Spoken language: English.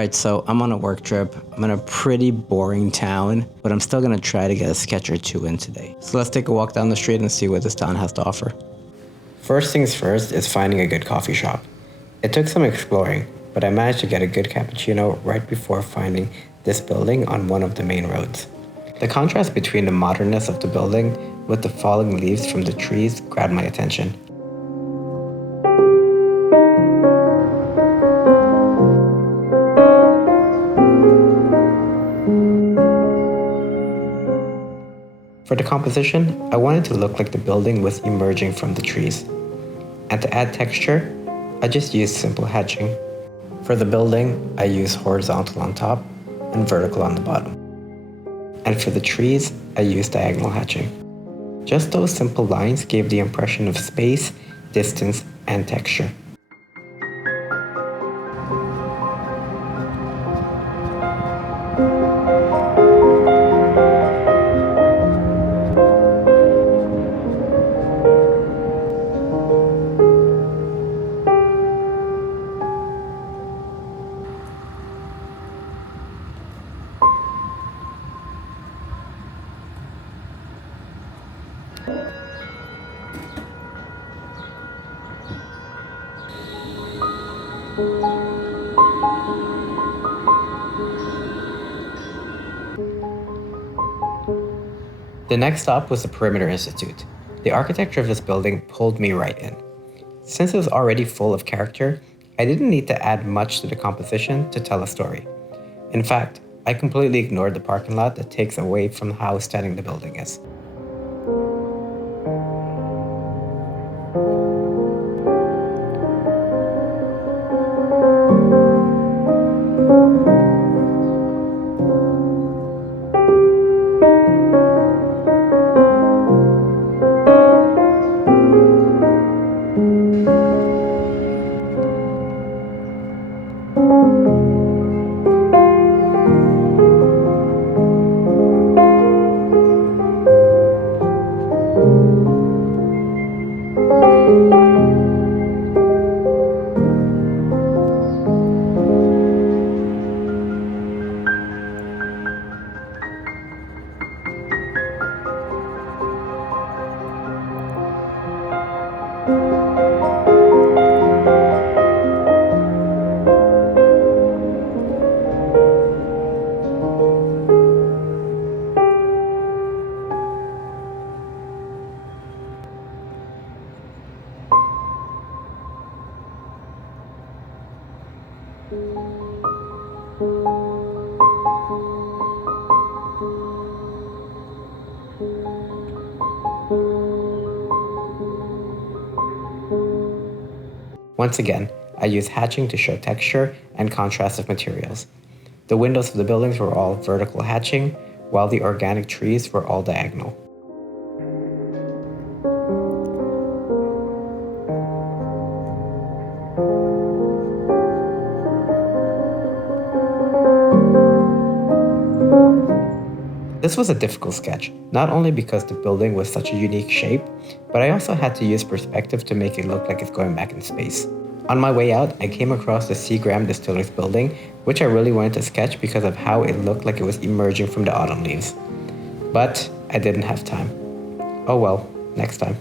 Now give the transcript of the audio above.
Alright, so I'm on a work trip. I'm in a pretty boring town, but I'm still gonna try to get a sketch or two in today. So let's take a walk down the street and see what this town has to offer. First things first is finding a good coffee shop. It took some exploring, but I managed to get a good cappuccino right before finding this building on one of the main roads. The contrast between the modernness of the building with the falling leaves from the trees grabbed my attention. For the composition, I wanted to look like the building was emerging from the trees. And to add texture, I just used simple hatching. For the building, I used horizontal on top and vertical on the bottom. And for the trees, I used diagonal hatching. Just those simple lines gave the impression of space, distance, and texture. The next stop was the Perimeter Institute. The architecture of this building pulled me right in. Since it was already full of character, I didn't need to add much to the composition to tell a story. In fact, I completely ignored the parking lot that takes away from how stunning the building is. Once again, I used hatching to show texture and contrast of materials. The windows of the buildings were all vertical hatching, while the organic trees were all diagonal. This was a difficult sketch, not only because the building was such a unique shape, but I also had to use perspective to make it look like it's going back in space. On my way out, I came across the Seagram Distilleries building, which I really wanted to sketch because of how it looked like it was emerging from the autumn leaves. But I didn't have time. Oh well, next time.